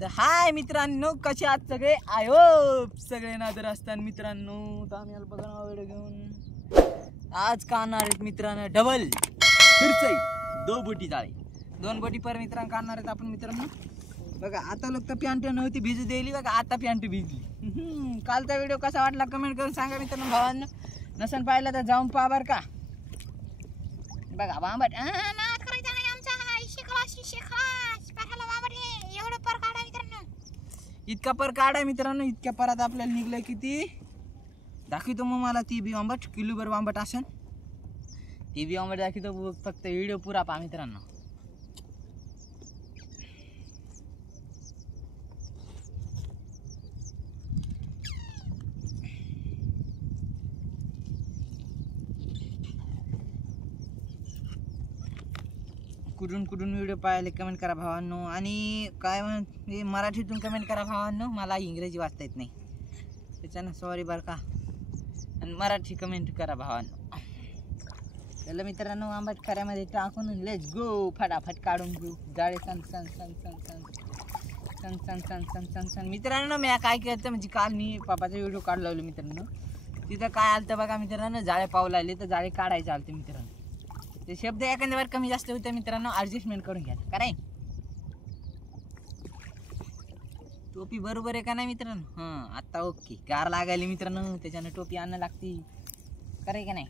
तर हाय मित्रांनो, कसे आहात सगळे? आय होप सगळे नादर असतात मित्रांनो. तर आम्ही आलो बघा ना व्हिडिओ घेऊन. आज काढणार आहेत मित्रांनो डबल फिरचई 2 बोटी जाळे, 2 बोटी पर मित्रांनो काढणार आहेत आपण मित्रांनो. बघा आता लोक तर पॅन्ट नव्हती भिजू दिली, बघा आता पॅन्ट भिजली. कालचा व्हिडिओ कसा वाटला कमेंट करून सांगा मित्रांनो. भावांनो नसन पाहिलं तर जाऊन पहा बरं का. बघा बांबट इतका पर काढा मित्रांनो. इतक्या परात आपल्याला निघलंय किती दाखवतो मग मला. ती बी आंबट किलोभर आंबट असेल. ती बी आंबट दाखवतो, फक्त व्हिडिओ पुरा पहा मित्रांनो. कुठून कुठून व्हिडिओ पाहायला कमेंट करा भावांनो. आणि काय म्हणजे मराठीतून कमेंट करा भावांनो. मला इंग्रजी वाचता येत नाही त्याच्यानं सॉरी बरं का. आणि मराठी कमेंट करा भावांनो. चला मित्रांनो आंबट खऱ्यामध्ये टाकून लेट्स गो. फटाफट काढून घेऊ जाळे. सन सन सन सन सन सन सन सन सन सन सन मित्रांनो. मी काय केलं म्हणजे काल मी पापाचा व्हिडिओ काढू लागलो मित्रांनो. तिथं काय आलं तर बघा मित्रांनो, जाळे पाहू लागले तर जाळे काढायचे आलते मित्रांनो. ते शब्द एखाद्या वेळ कमी जास्त होते मित्रांनो, ॲडजस्टमेंट करून घ्या का नाही. टोपी बरोबर आहे का नाही मित्रांनो? हां आता ओके. गार लागायला मित्रांनो त्याच्यानं टोपी आणणं लागते करे का नाही.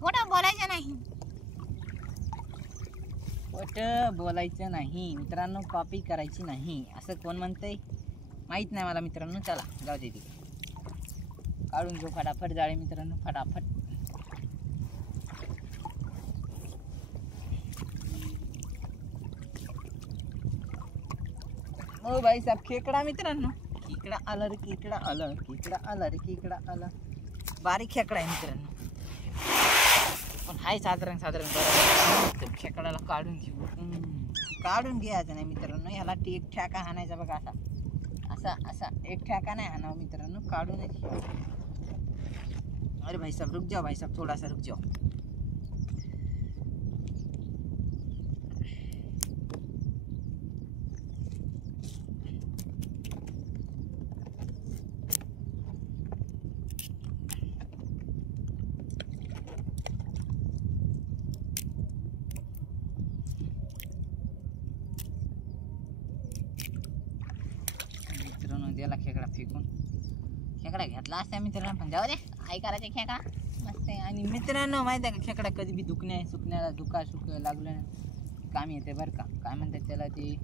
खोटं बोलायचं नाही, खोटं बोलायचं नाही मित्रांनो. कॉपी करायची नाही असं कोण म्हणतंय माहीत नाही मला मित्रांनो. चला जाऊ दे तिकडे. काढून घेऊ फटाफट जाळे मित्रांनो, फटाफट. ओ भाई साहब खेकडा मित्रांनो. खेकडा आला रे, खेकडा आला, खेकडा आला रे, खेकडा आला. बारीक खेकडा आहे मित्रांनो, पण हाय साधारण बरोबर. खेकडाला काढून घेऊ. काढून घ्यायचं नाही मित्रांनो. ह्याला एक ठ्याका हाणायचा बघा. असा असा असा एक ठ्याका नाही हाणावं मित्रांनो, काढूनच. अरे भाई साहब रुक जाओ, भाई साहब थोड़ा सा रुक जाओ. त्याला खेकडा फेकून खेकडा घेतला असता मित्रांनो, पण जाऊ दे. काय करायचं खेकडा मस्त आहे. आणि मित्रांनो माहिती आहे का, खेकडा कधी बी सुकण्याला सुक लागलं काम येते बरं का. काय म्हणतात त्याला, ते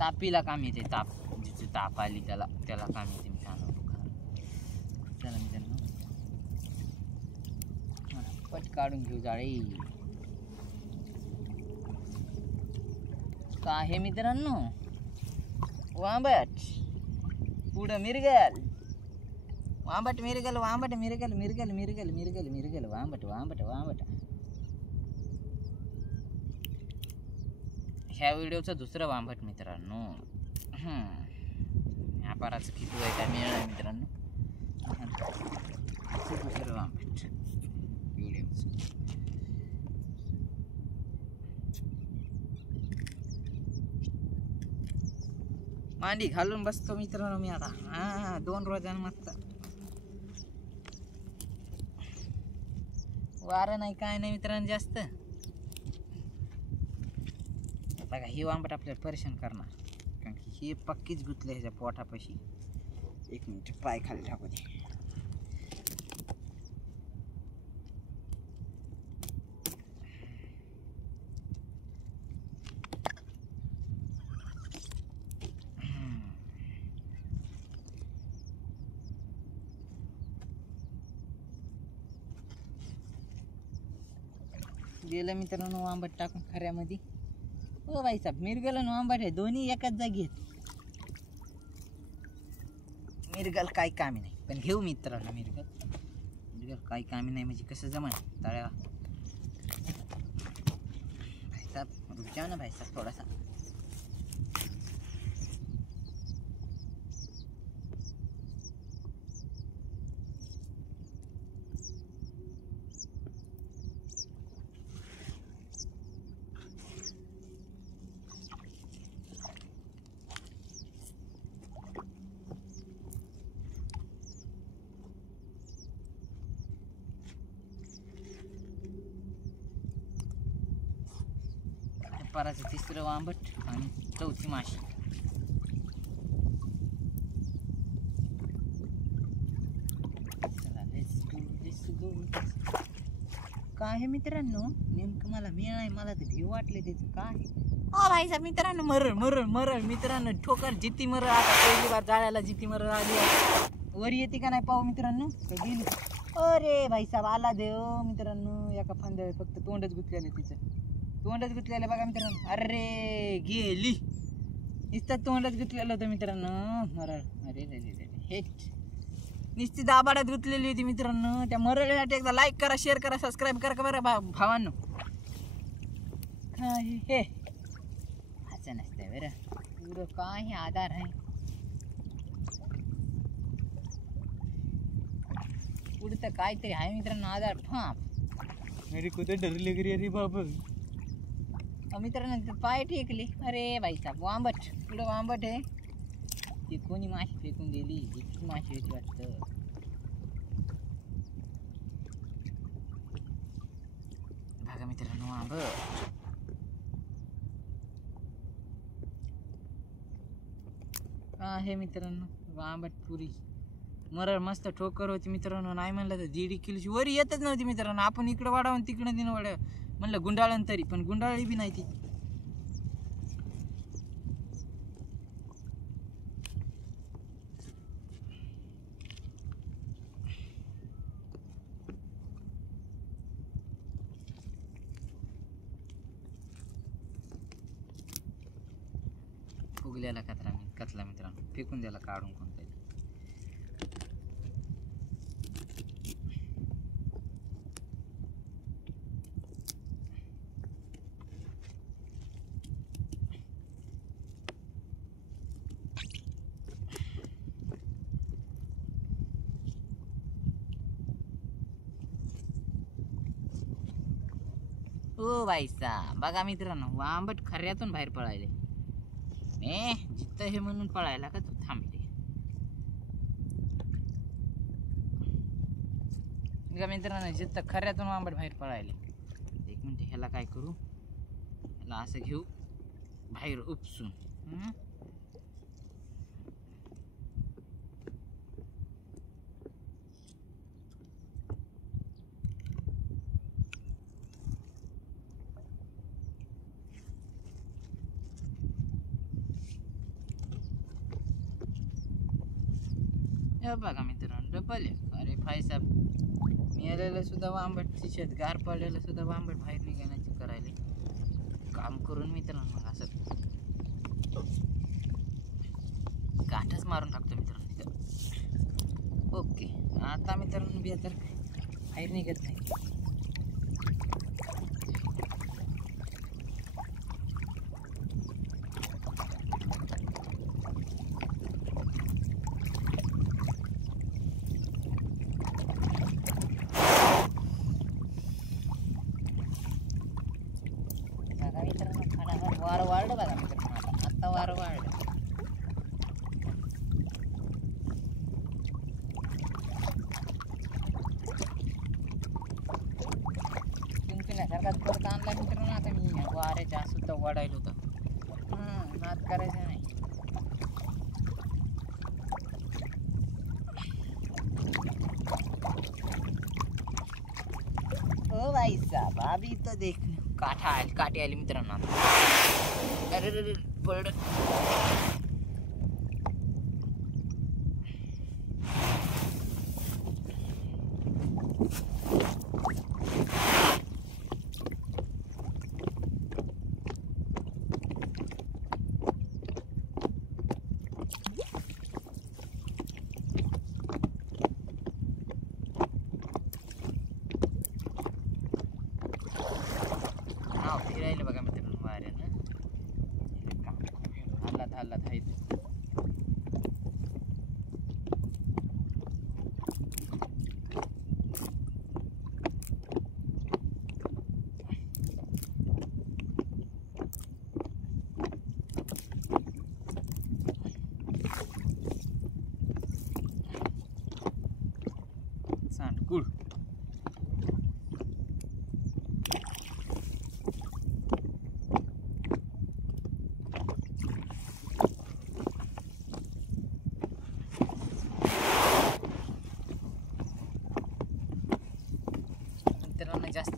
तापीला काम येते. जिथे ताप आली त्याला काम येते मित्रांनो. चला मित्रांनो पट काढून घेऊ जाळे. का आहे मित्रांनो वांबट पुढं मिरगल. वांबट मिरगल, वांबट मिरगल, मिरगल मिरगल मिरगल मिरगल, वांबट वांबट वांबट. ह्या व्हिडिओचं दुसरं वांबट मित्रांनो. व्यापाराचं किती आहे काय मिळणार मित्रांनो. दुसरं वांबट व्हिडिओचं. मांडी घालून बसतो मित्रांनो मी आता. 2 रोजानं मस्त. वारं नाही काय नाही मित्रांनो जास्त. बघा हे वांबट आपल्याला परेशान करणार, कारण की हे पक्कीच गुतले ह्याच्या पोटापाशी. 1 मिनिट पाय खाली टाकू दे. गेलं मित्रांनो वांबट टाकून खऱ्यामध्ये. हो भाई साहेब मिरगल आणि वांबट आहे दोन्ही एकाच जागी आहेत. मिरगल काही कामी नाही, पण घेऊ मित्रांनो मिरगल काही कामी नाही म्हणजे कसं जमा तळ्या. भाई साहेब रुक जाओ ना भाई साहेब थोडासा. परस्पराचं तिसरं वांबट आणि चौथी माशी. काय आहे मित्रांनो नेमकं मला मिळालं, मला तर भीव वाटले त्याचं. काय भाई साहेब मित्रांनो, मरळ मरळ मरळ मित्रांनो, ठोकर जिती मरळ. आता पहिली बार जाळ्याला जिती मरळ आली. वर येते का नाही पाहू मित्रांनो. गेली. अरे भाई साहेब आला देव मित्रांनो. एका फांद्यावर फक्त तोंडच गुतलेलं, तिचं तोंडच गुतलेलं बघा मित्रांनो. अरे गेली, नुसतं तोंडच गुतलेलं होतं मित्रांनो मरळ. अरे हे नुसती दाबाडात गुतलेली होती मित्रांनो. त्या मरळीसाठी एकदा लाईक करा, शेअर करा, सबस्क्राईब करा बरं भावांनो. काय हे असं नसतं बरं, पुरं काय आधार आहे. पुढं तर काहीतरी आहे मित्रांनो आधार. फाप अरे कुठे डरले घरी. अरे बाबा मित्रांनो पाय टेकले. अरे भाई साहेब वांबट, पुढं वांबट आहे. ती कोणी माशी फेकून दिली, इतकी माशी होती वाटतं. बघा मित्रांनो वांबट. आहे मित्रांनो वांबट पुरी. मरळ मस्त ठोकर होती मित्रांनो. नाही म्हणलं तर 1.5 किलोची वरी येतच नव्हती मित्रांनो. आपण इकडं वाढावून तिकडं दिन वाढ म्हणलं गुंडाळण तरी, पण गुंडाळी बी नाही ती. फुगल्याला कचला मित्रांनो, फेकून द्यायला काढून कोणतरी. ओ भाई साहेब बघा मित्रांनो वांबट खऱ्यातून बाहेर पळायले. जिथं हे म्हणून पळायला का तू थांबले. बघा मित्रांनो जिथं खऱ्यातून वांबट बाहेर पळायले. एक मिनिट ह्याला काय करू, ह्याला असं घेऊ बाहेर उपसून. बघा मित्रांनो डबल आहे. अरे भाई साहेब मिळालेलं सुद्धा वांबट, तिच्यात गार पडलेलं सुद्धा वांबट बाहेर निघण्याचे करायले काम करून मित्रांनो. असं गाठच मारून टाकतो मित्रांनो तिथं. ओके आता मित्रांनो बिया तर बाहेर निघत नाही. वारं वाढलं बघा मित्रांनो, आता वारं वाढलं. तुमच्यासारखाच परत आणला मित्रांनो. आता मी वाऱ्याच्या सुद्धा वाढायला होतं. नाद करायचं नाही. ओ भाई साहब अभी तो देख काटे आले मित्रांनो. अरे पड फिरायला बघा मित्रांनो वाऱ्यानं. हल्लात आहेत. सांडकुळ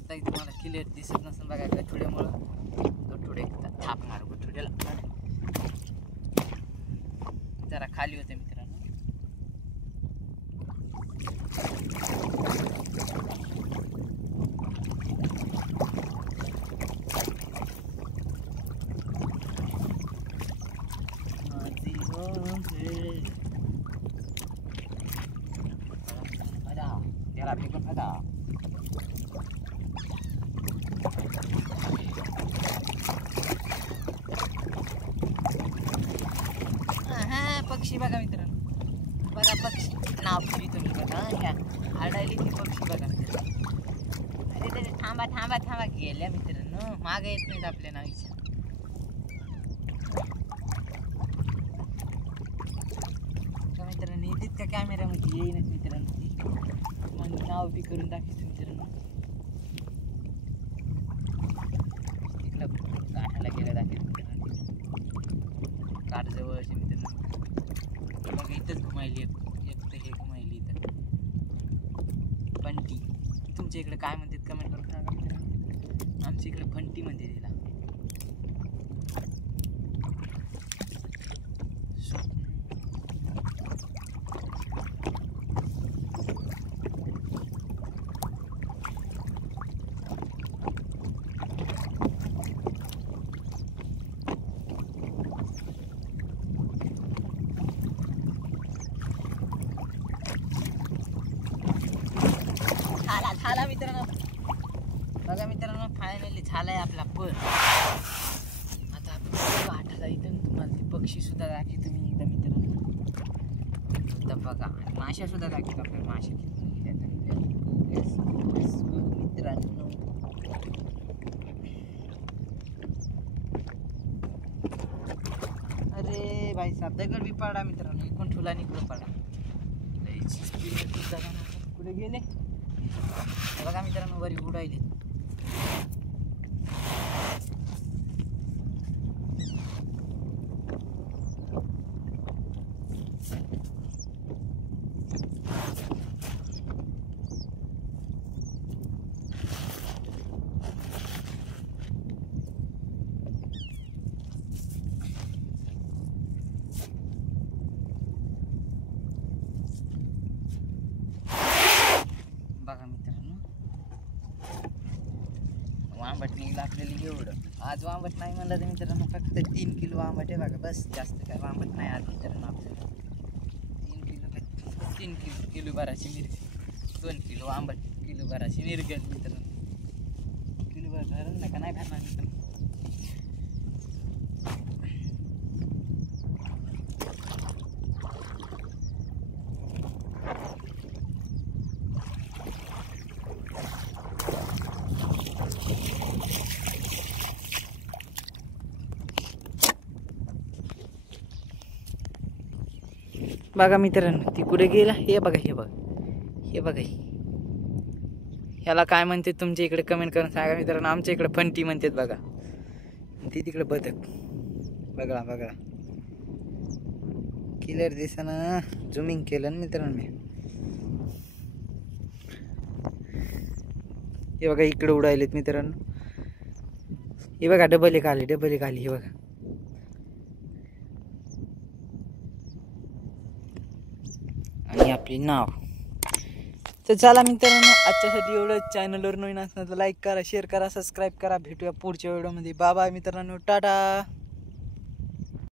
आत्ताही तुम्हाला क्लिअर दिसत नसेल बघा गठुड्यामुळं. गठुडे थाप मार गठुड्याला. जरा खाली होते मित्रांनो. त्याला पिकून फादा. हा पक्षी बघा मित्रांनो. बघा पक्षी नाव फिरतो मी बघा. ह्या आडायली ती पक्षी बघा मित्रांनो. अरे त्याने थांबा थांबा थांबा गेल्या मित्रांनो. मागे येत नाहीत आपल्या नावीच्या. मित्रांनो येतात का कॅमेऱ्यामध्ये येईनच मित्रांनो. मग नाव बी करून दाखवतो मित्रांनो. तिकडं काठाला गेलं दाखवतो मित्रांनो. काठ जवळ असे मित्रांनो. मग इथंच घुमायली एक तर हे घुमायली इथं फंटी. तुमच्या इकडे काय म्हणतात कमेंट करून सांगा मित्रांनो. आमच्या इकडे फंटी म्हणते तिला. झाला मित्रांनो. बघा मित्रांनो फायनली झालाय आपला पर. आता आपण वाटायला इथून तुम्हाला ते पक्षी सुद्धा दाखवतो मी एकदा मित्रांनो. बघा माशा सुद्धा दाखवतो आपल्याला. माशा मित्रांनो. अरे भाई साहब दगड बी पडा मित्रांनो. इकडून ठुला निकडून पडा. कुठे गेले बघा मित्रांनो. वरी उडायले. बघा मित्रांनो आंबट निघलं आपल्याला एवढं. आज आंबट नाही म्हणलं तर मित्रांनो फक्त 3 किलो आंबट आहे बघा. बस जास्त काय आंबट नाही आज मित्रांनो आपल्याला. 3 किलो भराची मिरची. 2 किलो आंबट किलो भराची मिरगल मित्रांनो. किलो भर भरून नका नाही भरणार मित्रांनो. बघा मित्रांनो ती कुठे गेला. हे बघा हे बघा हे बघा. ह्याला काय म्हणते तुमच्या इकडे कमेंट करून सांगा मित्रांनो. आमच्या इकडे फंटी म्हणतात बघा. ती तिकडे बदक बघा बघा. क्लिअर दिसना. झुमिंग केलं ना मित्रांनो मी. हे बघा इकडे उडायलेत मित्रांनो. हे बघा डबल एक आले. डबल एक आली. हे बघा. आणि आपली नाव. तर चला मित्रांनो आजच्यासाठी एवढं. चॅनलवर नवीन असणार तर लाईक करा, शेअर करा, सबस्क्राईब करा. भेटूया पुढच्या व्हिडिओमध्ये. बाय बाय मित्रांनो. टाटा.